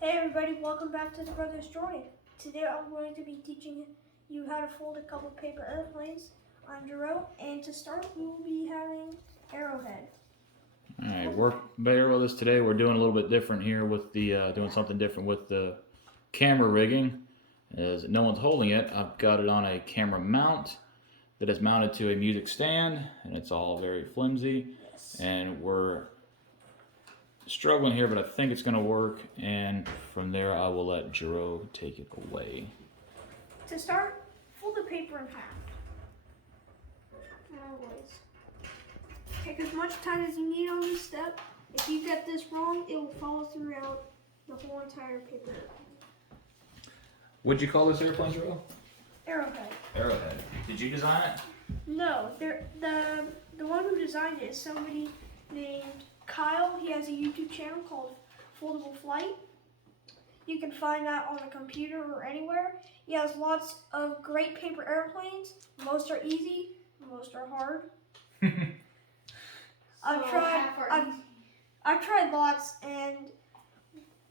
Hey everybody, welcome back to the Brothers Drawing. Today I'm going to be teaching you how to fold a couple paper airplanes. I'm Jerome, and to start we will be having Arrowhead. Alright, work bear with us today. We're doing a little bit different here with the, doing something different with the camera rigging. As no one's holding it, I've got it on a camera mount that is mounted to a music stand, and it's all very flimsy. Yes. And we're struggling here, but I think it's going to work, and from there I will let Jero take it away. To start, fold the paper in half. Always. Take as much time as you need on this step. If you get this wrong, it will follow throughout the whole entire paper. What'd you call this airplane, Jero? Arrowhead. Arrowhead. Did you design it? No, the one who designed it is somebody named Kyle. He has a YouTube channel called Foldable Flight. You can find that on the computer or anywhere. He has lots of great paper airplanes. Most are easy, most are hard. I've tried lots, and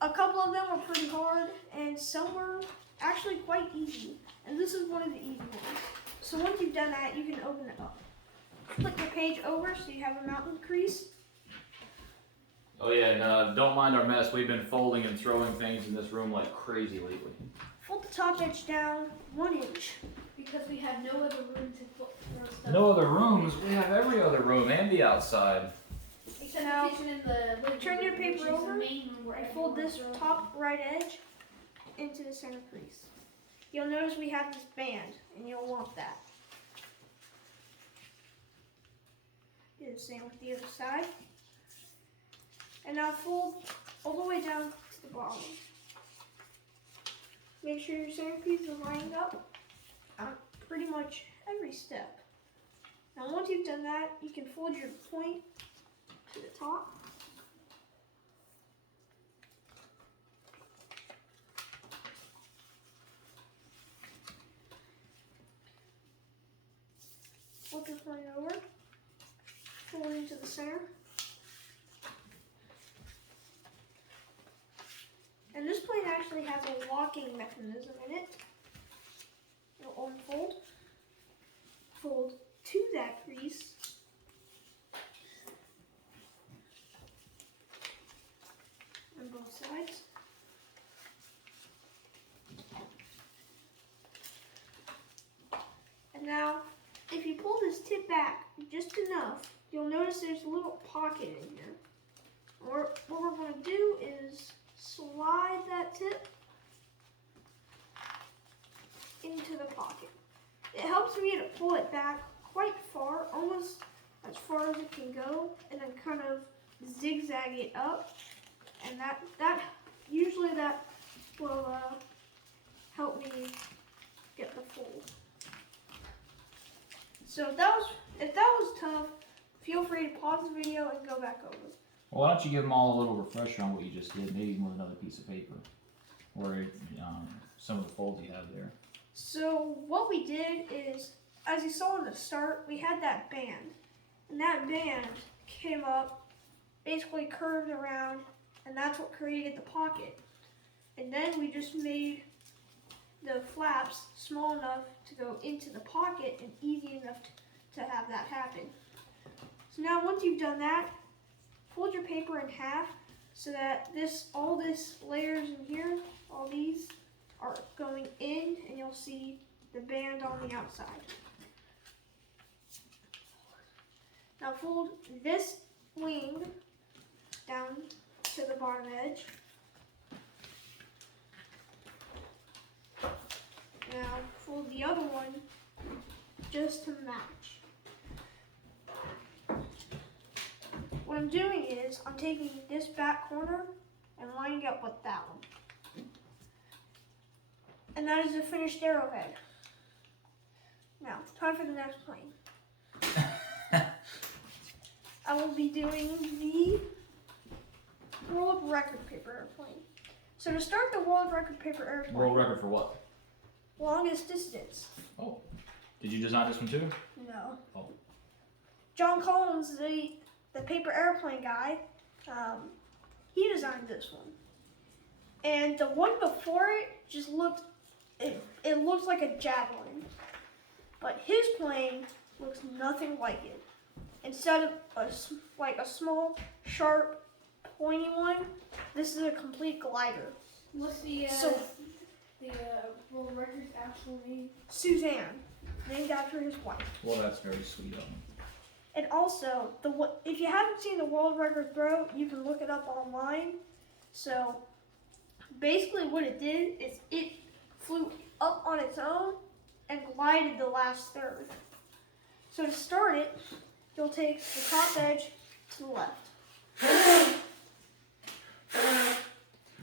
a couple of them were pretty hard, and some were actually quite easy. And this is one of the easy ones. So once you've done that, you can open it up. Flip your page over so you have a mountain crease. Oh yeah, and don't mind our mess. We've been folding and throwing things in this room like crazy lately. Fold the top edge down 1 inch. Because we have no other room to throw stuff. No other rooms. We have every other room and the outside. Except Now, the kitchen and the living turn your room, paper which is the over main room where and fold everyone this throws top right edge into the center crease. You'll notice we have this band, and you'll want that. Do the same with the other side. And now fold all the way down to the bottom. Make sure your center crease is lined up on pretty much every step. Now once you've done that, you can fold your point to the top. Flip your point over, fold into the center. And this plane actually has a locking mechanism in it. It'll unfold. Fold to that crease. On both sides. And now, if you pull this tip back just enough, you'll notice there's a little pocket in here. What we're going to do is slide that tip into the pocket. It helps me to pull it back quite far, almost as far as it can go, and then kind of zigzag it up, and that usually will help me get the fold. So if that was tough, feel free to pause the video and go back over. Well, why don't you give them all a little refresher on what you just did, maybe with another piece of paper, or some of the folds you have there. So what we did is, as you saw in the start, we had that band. And that band came up, basically curved around, and that's what created the pocket. And then we just made the flaps small enough to go into the pocket and easy enough to have that happen. So now once you've done that, fold your paper in half so that all this layers in here, all these are going in, and you'll see the band on the outside. Now fold this wing down to the bottom edge. Now fold the other one just to match. What I'm doing is I'm taking this back corner and lining up with that one. And that is the finished Arrowhead. Now, time for the next plane. I will be doing the world record paper airplane. So to start the world record paper airplane. World record for what? Longest distance. Oh, did you design this one too? No. Oh. John Collins, the paper airplane guy, he designed this one. And the one before it just looked, it looked like a javelin. But his plane looks nothing like it. Instead of like a small, sharp, pointy one, this is a complete glider. What's the world record's actual name? Suzanne, named after his wife. Well, that's very sweet of him. And also, if you haven't seen the world record throw, you can look it up online. So basically what it did is it flew up on its own and glided the last third. So to start it, you'll take the top edge to the left.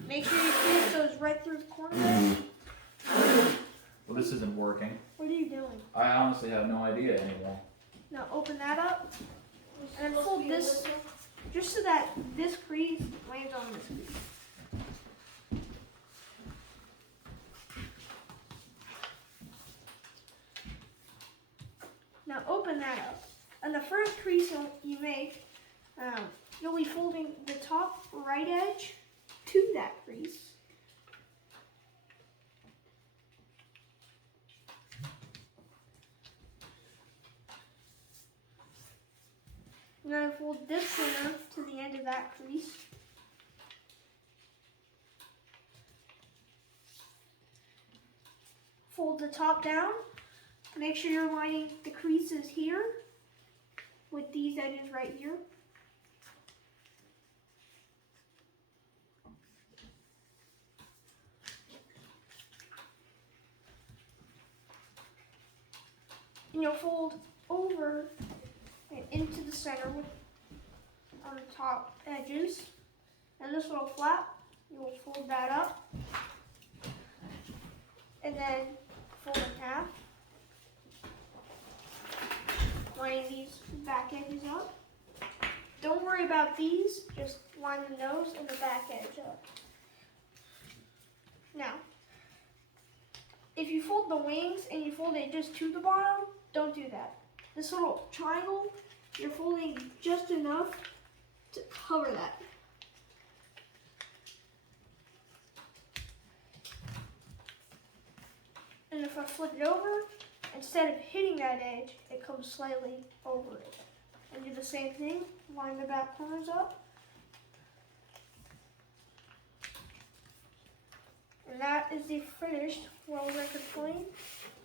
Make sure your crease goes right through the corner there. Well, this isn't working. What are you doing? I honestly have no idea anymore. Now open that up and then fold this just so that this crease lands on this crease. Now open that up. And the first crease you make, you'll be folding the top right edge to that crease. And then fold this corner to the end of that crease. Fold the top down. Make sure you're lining the creases here with these edges right here. And you'll fold over and into the center with on the top edges. And this little flap, you'll fold that up. And then fold in half. Line these back edges up. Don't worry about these, just line the nose and the back edge up. Now, if you fold the wings and you fold it just to the bottom, don't do that. This little triangle, you're folding just enough to cover that. And if I flip it over, instead of hitting that edge, it comes slightly over it. And do the same thing, line the back corners up. And that is the finished world record plane.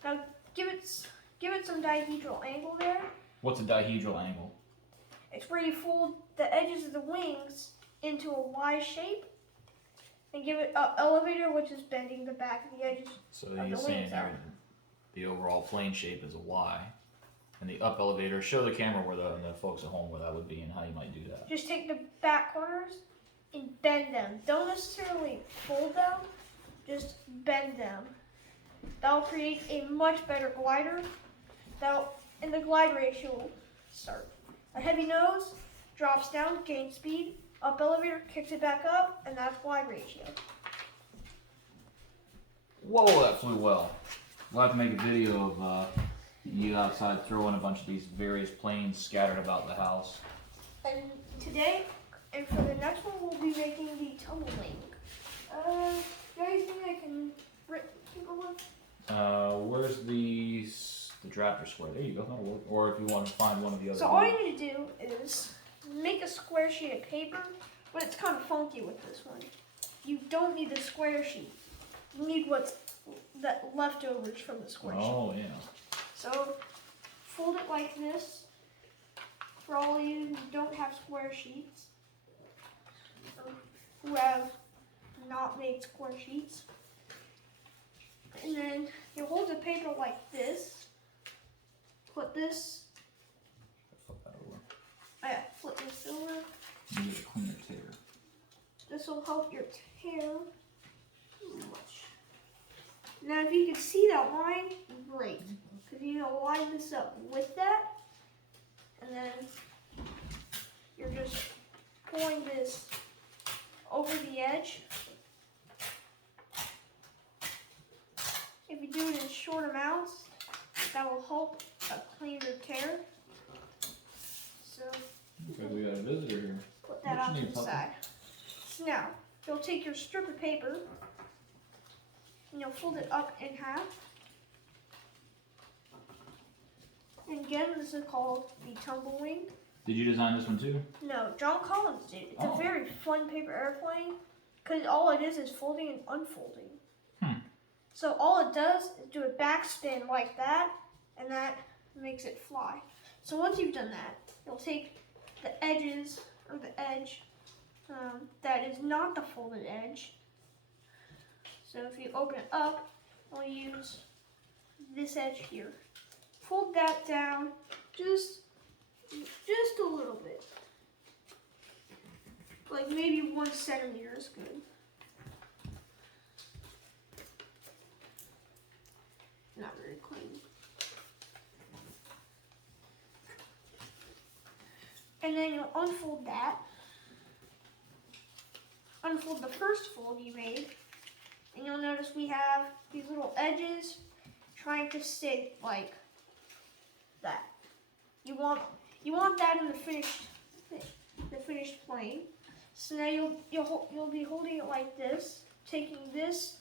Now give it some dihedral angle there. What's a dihedral angle? It's where you fold the edges of the wings into a Y shape and give it an elevator, which is bending the back of the edges. So Of you're the saying wings here out. the overall plane shape is a Y, and the up elevator. Show the camera where the folks at home where that would be and how you might do that. Just take the back corners and bend them. Don't necessarily fold them, just bend them. That'll create a much better glider. And the glide ratio will start. A heavy nose drops down, gains speed. Up elevator kicks it back up, and that's glide ratio. Whoa, that flew well. We'll have to make a video of you outside throwing a bunch of these various planes scattered about the house. And today, and for the next one, we'll be making the tumbling. Do you guys think I can tinker with? Where's the drafter square? There you go. That'll work. Or if you want to find one of the other. So all you need to do is make a square sheet of paper, but it's kind of funky with this one. You don't need the square sheet. You need what's the leftovers from the square sheet. Oh yeah. So fold it like this. For all of you who don't have square sheets, or who have not made square sheets, and then you hold the paper like this. Put this. Flip that over. Flip this over. You need a cleaner tear. This will help your tear much. Now, if you can see that line, great. Because you know, line this up with that, and then you're just pulling this over the edge. If you do it in short amounts, that will help a cleaner tear. So Okay, we got a visitor here. put that What off you to need, the puppy? side. So now, you'll take your strip of paper and you'll fold it up in half. And again, this is called the Tumblewing. Did you design this one too? No, John Collins did. It's Oh. a very fun paper airplane because all it is folding and unfolding. So all it does is do a backspin like that, and that makes it fly. So once you've done that, you'll take the edges, or the edge, that is not the folded edge. So if you open it up, we'll use this edge here. Fold that down just a little bit. Like maybe 1 centimeter is good. Not very clean. And then you'll unfold that. Unfold the first fold you made. And you'll notice we have these little edges trying to stay like that. You want that in the finished plane. So now you'll be holding it like this, taking this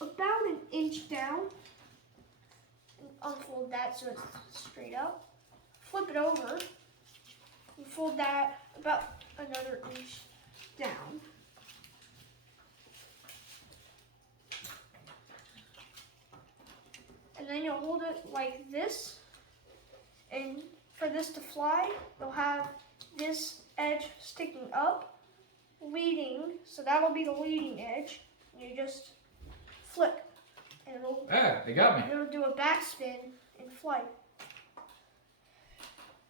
about 1 inch down, and unfold that so it's straight up. Flip it over, and fold that about another inch down. And then you'll hold it like this, and for this to fly, you'll have this edge sticking up, leading, so that'll be the leading edge. You just flip, and They got me. it'll do a backspin in flight.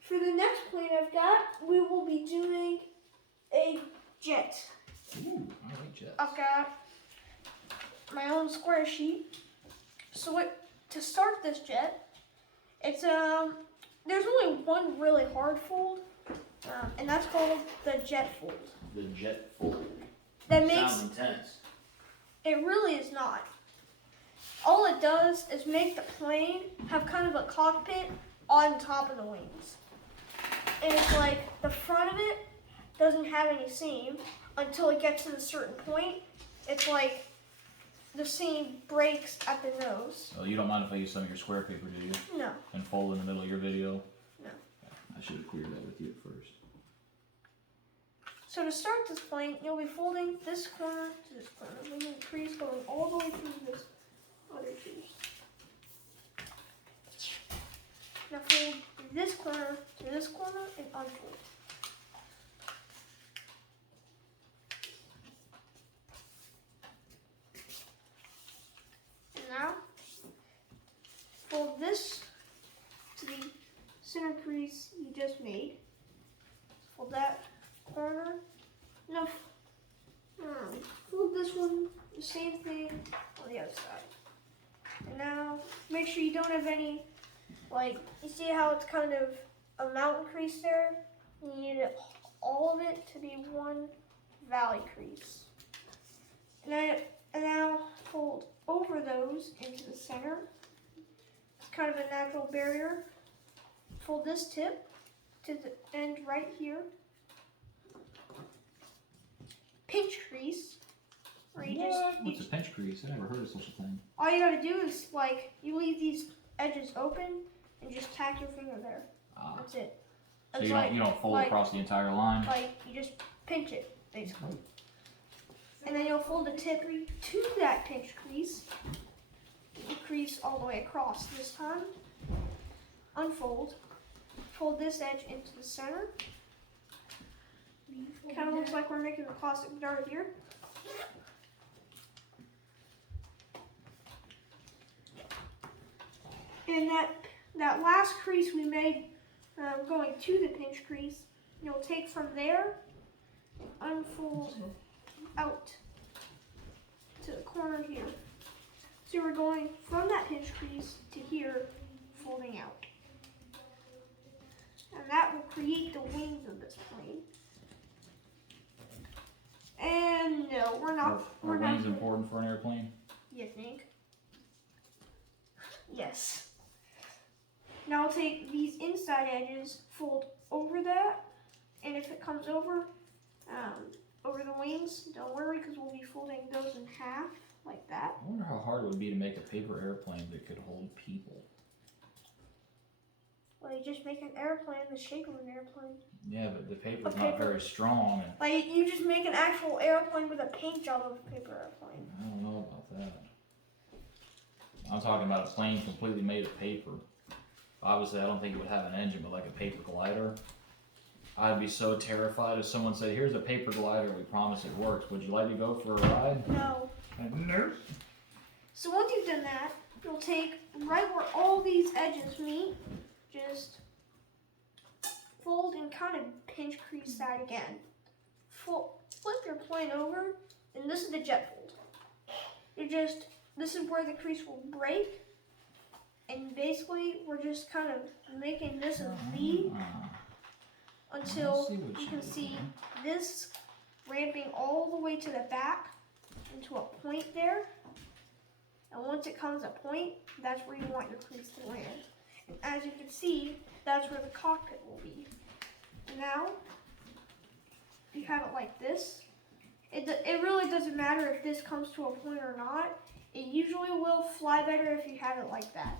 For the next plane I've got, we will be doing a jet. Ooh, I like jets. I've got my own square sheet. So to start this jet, it's there's only one really hard fold, and that's called the jet fold. The jet fold. That makes Sounds intense. it really is not. All it does is make the plane have kind of a cockpit on top of the wings. And it's like the front of it doesn't have any seam until it gets to a certain point. It's like the seam breaks at the nose. Oh, you don't mind if I use some of your square paper, do you? No. And fold in the middle of your video? No. I should have cleared that with you at first. So to start this plane, you'll be folding this corner to this corner, leaving the crease going all the way through this other piece. Now fold this corner to this corner and unfold. And now fold this to the center crease you just made. Fold that corner. No, fold this one, the same thing on the other side. And now make sure you don't have any, like, you see how it's kind of a mountain crease there? You need all of it to be one valley crease. And now fold over those into the center. It's kind of a natural barrier. Fold this tip to the end right here. Pinch crease. Where you What's a pinch crease? I never heard of such a thing. all you gotta do is, like, you leave these edges open and just tack your finger there. That's it. So It's you don't fold like- across the entire line? Like, you just pinch it, basically. And then you'll fold the tip to that pinch crease. You crease all the way across this time. Unfold. Fold this edge into the center. Kind of looks like we're making a classic dart here. And that last crease we made going to the pinch crease, you'll take from there and unfold out to the corner here. So we're going from that pinch crease to here, folding out. And that will create the wings of this plane. And no, we're not. Are wings important for an airplane? You think? Yes. Now I'll take these inside edges, fold over that, and if it comes over, over the wings. Don't worry, because we'll be folding those in half like that. I wonder how hard it would be to make a paper airplane that could hold people. Well, you just make an airplane the shape of an airplane. Yeah, but the paper's A not paper- very strong. And Like, you just make an actual airplane with a paint job of a paper airplane. I don't know about that. I'm talking about a plane completely made of paper. Obviously, I don't think it would have an engine, but like a paper glider. I'd be so terrified if someone said, "Here's a paper glider. We promise it works. Would you like to go for a ride?" No. No. So once you've done that, you'll take right where all these edges meet, just fold and kind of pinch crease that again. Flip your plane over, and this is the jet fold. This is where the crease will break, and basically we're just kind of making this a V until you can see this ramping all the way to the back into a point there. And once it comes a point, that's where you want your crease to land. And as you can see, that's where the cockpit will be. Now, you have it like this. It really doesn't matter if this comes to a point or not. It usually will fly better if you have it like that.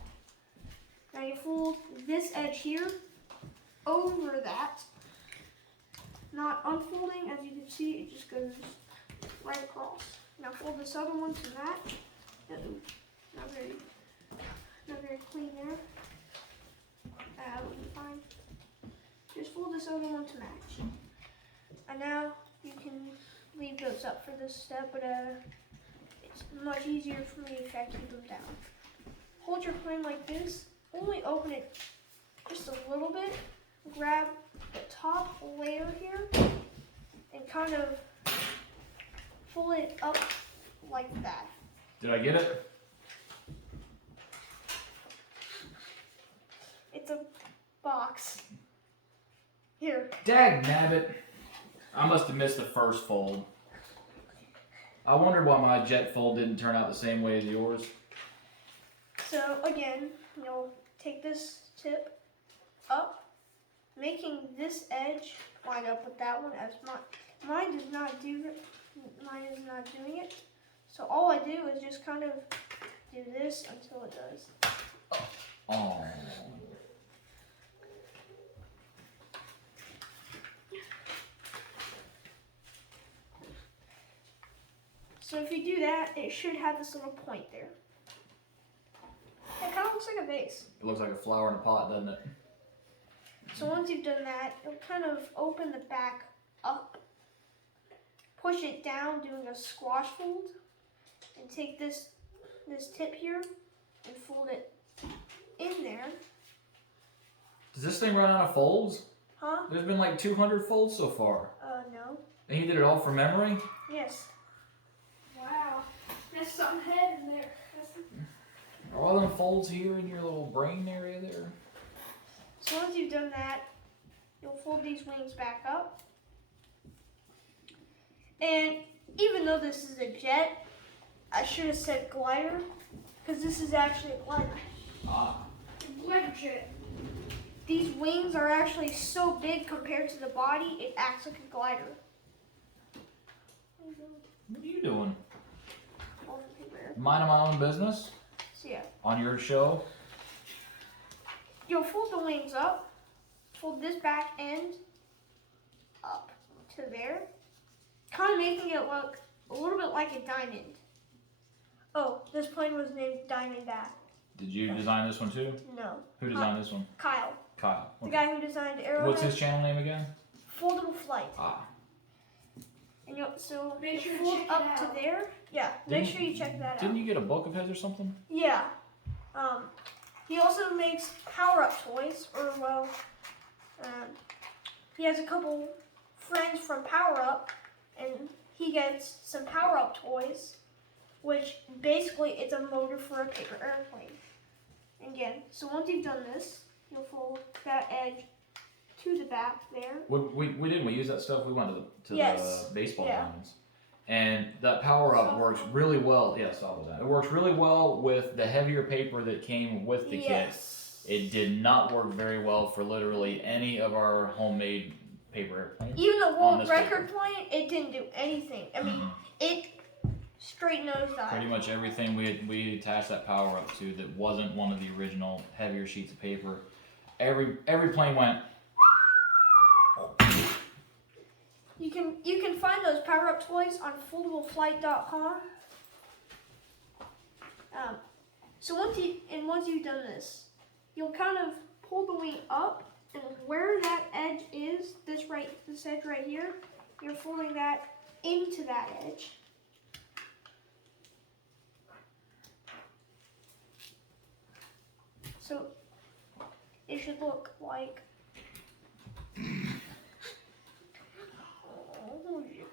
Now you fold this edge here over that. Not unfolding, as you can see, it just goes right across. Now fold this other one to that. Not very clean there. That would be fine. Just fold this other one to match. And now you can leave those up for this step, but it's much easier for me if I keep them down. Hold your plane like this. Only open it just a little bit. Grab the top layer here and kind of pull it up like that. Did I get it? It's a box. Here. Dagnabbit. I must have missed the first fold. I wondered why my jet fold didn't turn out the same way as yours. So again, you'll take this tip up, making this edge line up with that one, as mine is not doing it. So all I do is just kind of do this until it does. Oh. So if you do that, it should have this little point there. It kind of looks like a vase. It looks like a flower in a pot, doesn't it? So once you've done that, you'll kind of open the back up, push it down, doing a squash fold, and take this tip here and fold it in there. Does this thing run out of folds? Huh? There's been like 200 folds so far. No. And you did it all from memory? Yes. Wow. There's some head in there. Are all them folds here in your little brain area there? So once you've done that, you'll fold these wings back up. And even though this is a jet, I should have said glider, because this is actually a glider. Ah. Glider jet. These wings are actually so big compared to the body, it acts like a glider. What are you doing? Folding paper. Minding my own business? So yeah, On your show? you'll fold the wings up, fold this back end up to there, kind of making it look a little bit like a diamond. Oh, this plane was named Diamond Bat. Did you design this one too? No, Who designed this one? Kyle, Kyle. the Okay. guy who designed Arrowhead. What's his channel name again? Foldable Flight. Ah. And so Make you sure to fold check it up out. to there. Yeah, make sure you check that out. Didn't you get a book of his or something? Yeah. He also makes power-up toys, or well, he has a couple friends from Power Up, and he gets some power-up toys, which basically it's a motor for a paper airplane. Again, so once you've done this, you'll fold that edge to the back there. We didn't. We used that stuff. We went to Yes. the baseball Yeah. diamonds. And that power up Softball. works really well. Yes, all of that. It works really well with the heavier paper that came with the Yes. kit. It did not work very well for literally any of our homemade paper airplane. Even the On world this record plane, it didn't do anything. I mean, Mhm. it straight nose Pretty dive. much everything we attached that power up to that wasn't one of the original heavier sheets of paper. Every plane went. You can find those power up toys on foldableflight.com. So once you've done this, you'll kind of pull the wing up, and where that edge is, this edge right here, you're folding that into that edge. So it should look like.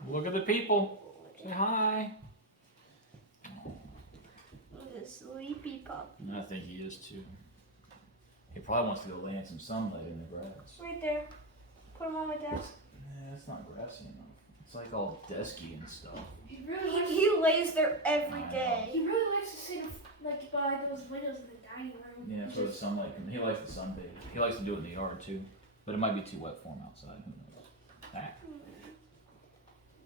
Look at the people. Say hi. The sleepy pup. I think he is too. He probably wants to go lay in some sunlight in the grass. Right there. Put him on my desk. It's not grassy enough. It's like all dusky and stuff. He really likes. He lays there every I know. day. He really likes to sit like by those windows in the dining room. Yeah, so the sunlight. He likes the sunbathe. He likes to do it in the yard too, but it might be too wet for him outside. Who knows? Ah.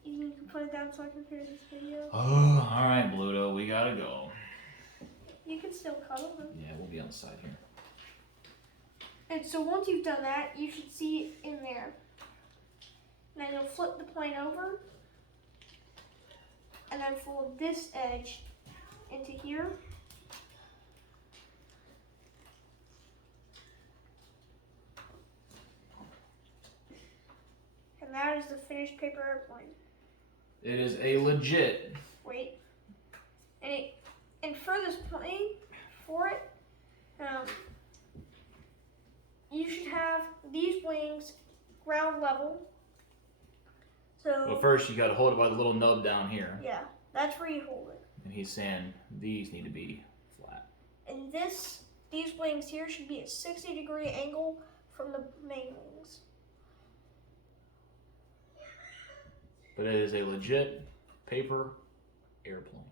You can put it down so I can finish this video. Oh, all right, Bluto, we gotta go. You can still cuddle them. Yeah, we'll be on the side here. And so once you've done that, you should see it in there. And then you'll flip the plane over. And then fold this edge into here. And that is the finished paper airplane. It is a legit. Wait. And for this plane, for it, you should have these wings ground level. So Well, first you gotta hold it by the little nub down here, yeah, that's where you hold it. and he's saying these need to be flat. And these wings here should be a 60-degree angle from the main wings. But it is a legit paper airplane.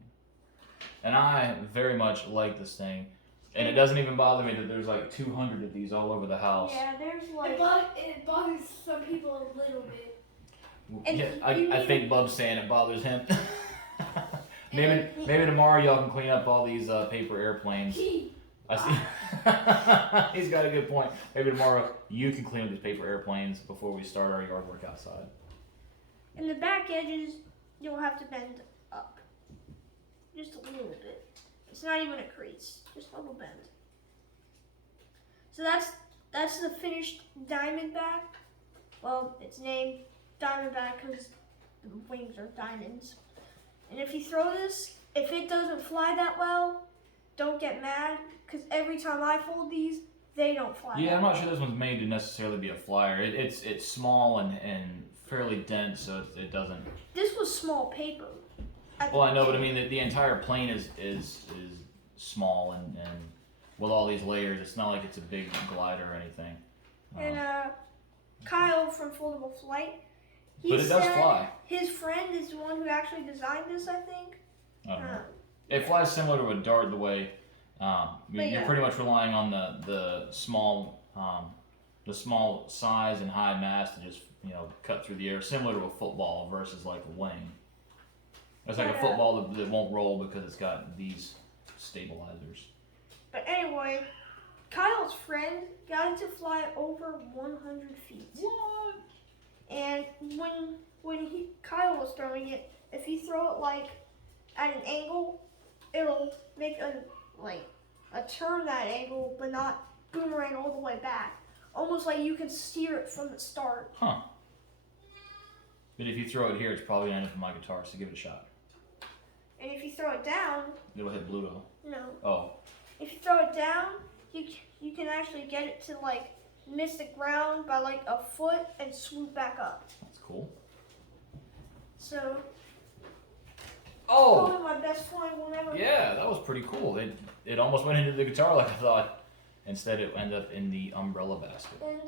And I very much like this thing. And it doesn't even bother me that there's like 200 of these all over the house. Yeah, there's like It bothers some people a little bit. And Yeah, you I need think Bub's saying it bothers him. maybe tomorrow y'all can clean up all these paper airplanes. I see. He's got a good point. Maybe tomorrow you can clean up these paper airplanes before we start our yard work outside. in the back edges, you'll have to bend up just a little bit. It's not even a crease, just a little bend. So that's the finished Diamondback. Well, it's named Diamondback because the wings are diamonds. And if you throw this, if it doesn't fly that well, don't get mad, because every time I fold these, they don't fly. Yeah, that I'm not well. sure this one's made to necessarily be a flyer. It's small and fairly dense, so it doesn't. This was small paper. Well, I know, but I mean the entire plane is small and with all these layers, it's not like it's a big glider or anything. And Kyle from Foldable Flight, he But it does said fly. his friend is the one who actually designed this, I think. I don't know. Um, It flies similar to a dart the way you're yeah. pretty much relying on the small size and high mass to just cut through the air, similar to a football versus like a wing. It's like a But, football that won't roll because it's got these stabilizers. But anyway, Kyle's friend got it to fly over 100 feet. What? And when Kyle was throwing it, if you throw it like at an angle, it'll make a turn that angle, but not boomerang all the way back. Almost like you can steer it from the start. Huh. But if you throw it here, it's probably gonna end up in my guitar. So give it a shot. And if you throw it down, It'll hit Bluto. no. Oh. If you throw it down, you can actually get it to like miss the ground by like a foot and swoop back up. That's cool. So Oh! probably my best flying one ever. Yeah, that was pretty cool. It almost went into the guitar like I thought. Instead, it ended up in the umbrella basket. And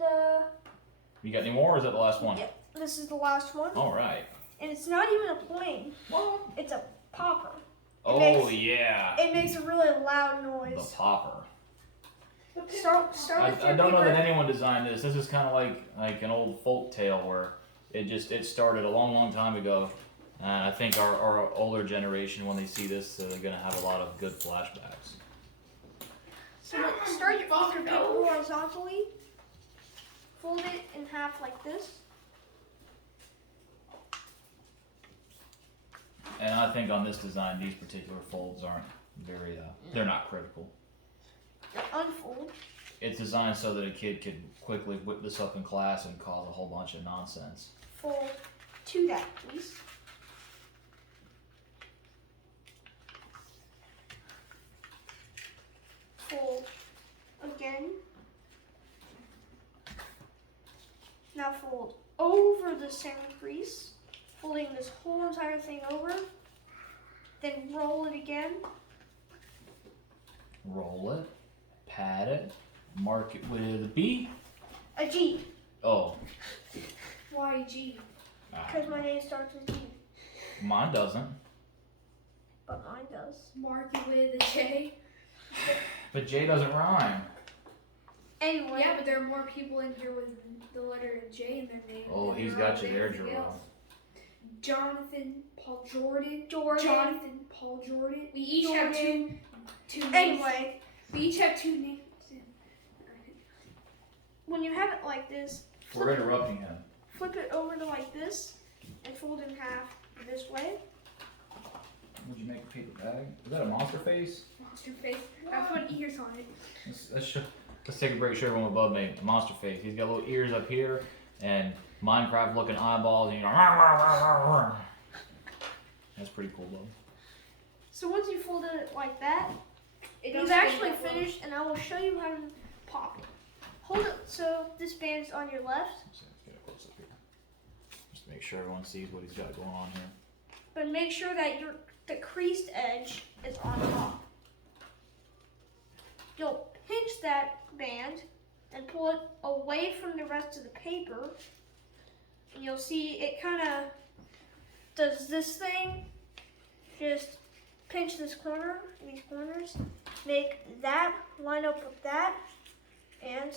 You got any more, or is that the last one? yeah, this is the last one. All right. And it's not even a plane. What? It's a popper. Oh, yeah. It makes a really loud The noise. popper. Start I with your don't know paper. that anyone designed this. This is kind of like an old folk tale where it started a long time ago. And I think our older generation, when they see this, they're gonna have a lot of good flashbacks. So start your paper horizontally. Fold it in half like this. And I think on this design, these particular folds aren't very, they're not critical. Unfold. It's designed so that a kid could quickly whip this up in class and cause a whole bunch of nonsense. Fold to that, please. Fold again. Now fold over the center crease, folding this whole entire thing over. Then roll it again. Roll it, pat it, mark it with a B. A G, Oh, Why G? because my name starts with G, mine doesn't. but mine does. Mark it with a J. But J doesn't rhyme. Anyway, Yeah, but there are more people in here with the letter J in their name. Oh, than he's there are got you with there, anything Jerome. else. Jonathan Paul Jordan. Jordan. Jonathan Paul Jordan. We each have Jordan. two names. Anyway, We each have two names. when you have it like this, We're interrupting him. flip it over to like this, and fold in half this way. Would you make a paper bag? Is that a monster face? Monster face. I put ears on it. Let's take a break. Show everyone above me. A monster face. He's got little ears up here and Minecraft-looking eyeballs. And that's pretty cool, though. So once you folded it like that, It it's is actually folded. finished, and I will show you how to pop it. Hold it so this band is on your left, Let's get a close up here. Just to make sure everyone sees what he's got going on here. but make sure that the creased edge is on top. You'll pinch that band and pull it away from the rest of the paper, and you'll see it kind of does this thing. Just pinch this corner, these corners, make that line up with that, and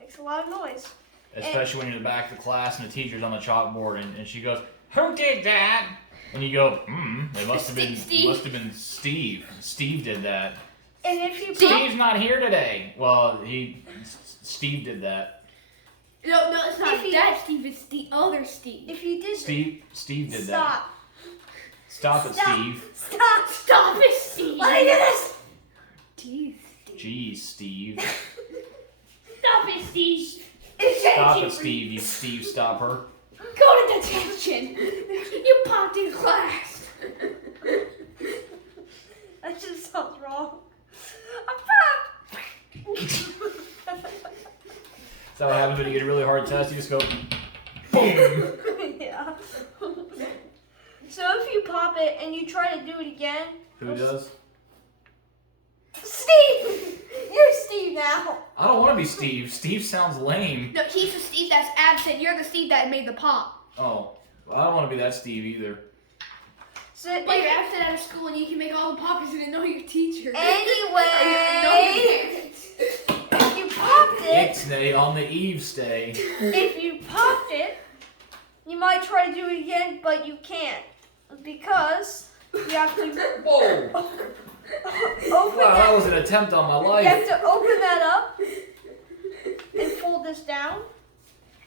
makes a lot of noise. Especially when you're in the back of the class and the teacher's on the chalkboard and she goes, "Who did that?" And you go, it must have been Steve. must have been Steve. Steve did that. And if you pop, Steve's not here today. Well, Steve did that. No, it's not If you- that Steve. It's the other Steve. if you did Steve did that. stop, Stop it, Stop. Steve. Stop it, Steve. let me do this. Jeez, Steve. Jeez, Steve. Stop it, Steve. Stop it, Steve, you Steve stopper. Go to detention. You popped in class. That just sounds wrong. Is that what happens when you get a really hard test? You just go, boom. Yeah. So if you pop it and you try to do it again, Who does? Steve, you're Steve now. I don't want to be Steve. Steve sounds lame. No, he's the Steve that's absent. You're the Steve that made the pop. Oh, well, I don't want to be that Steve either. So But you're absent out of school and you can make all the poppers and know your teacher. anyway, Know your parents. if you popped it, Ixnay on the Eve stay. if you popped it, you might try to do it again, but you can't because you have to Whoa! open Wow, that that. was an attempt on my You life. have to open that up and fold this down,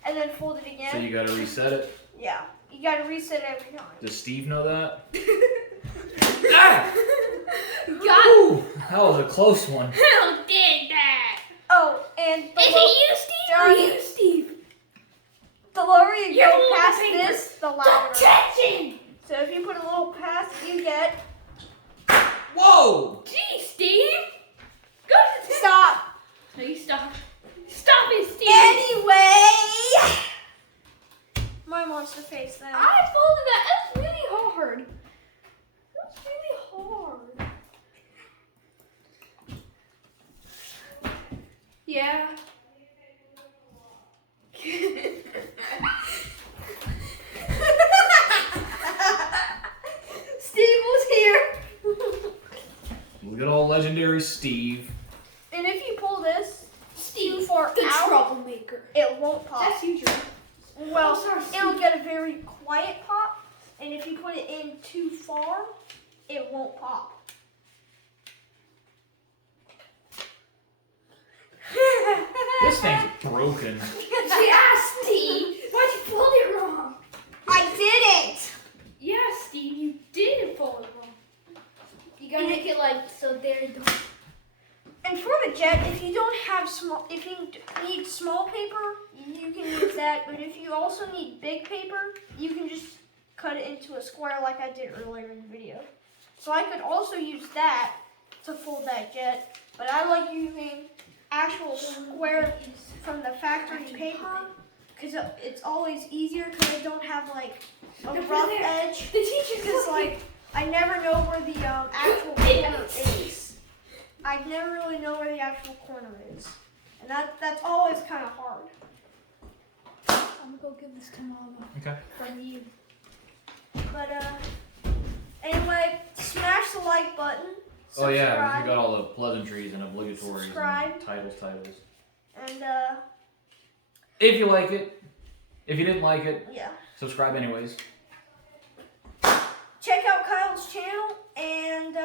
and then fold it again. So you gotta reset it. Yeah, you gotta reset it every time. Does Steve know that? Ah! God, Ooh, that was a close one. who did that? Oh, and Is it you, Steve? Or you, Steve? the lower you You're go past moving. this, the louder. Detention! So if you put a little past, you get Whoa! Gee, Steve! Go to detention. stop. No, you stop. Stop it, Steve! Anyway, my monster face then. I folded that. That was really hard. That was really hard. Yeah. Steve was here. Good old legendary There's Steve. And if you pull this too Steve, far the out, troublemaker. it won't pop. That's you, Jordan. Well, sorry, Steve. it'll get a very quiet pop, and if you put it in too far, it won't pop. This thing's broken. Yeah, Steve. Why'd you fold it wrong? I didn't. Yeah, Steve, you did fold it wrong. You gotta make it like so there you go. And for the jet, if you don't have if you need small paper, you can use that. But if you also need big paper, you can just cut it into a square like I did earlier in the video. So I could also use that to fold that jet, but I like using actual square from the factory paper because it's always easier because I don't have like a rough edge. The teacher's Because like I never know where the actual corner is. I never really know where the actual corner is, and that's always kind of hard. I'm gonna go give this to Mama Okay. from you. But anyway, smash the like button. Oh yeah, we Subscribe, got all the pleasantries and obligatories Subscribe. and titles. and If you like it, if you didn't like it, yeah, subscribe anyways. check out Kyle's channel and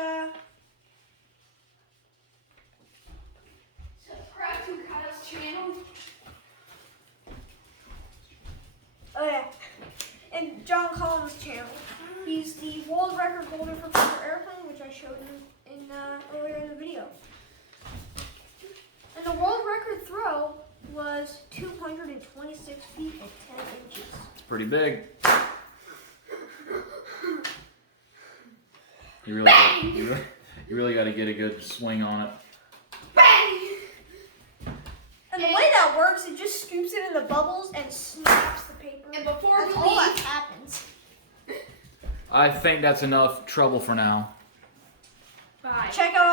Subscribe to Kyle's channel. oh yeah, and John Collins' channel. He's the world record holder for paper airplane, which I showed in earlier in the video. And the world record throw was 226 feet and 10 inches. It's pretty big. You really got to get a good swing on it. Bang! And the way that works, it just scoops it in the bubbles and snaps the paper. And before That's we all that leave, happens. I think that's enough trouble for now. bye. Check out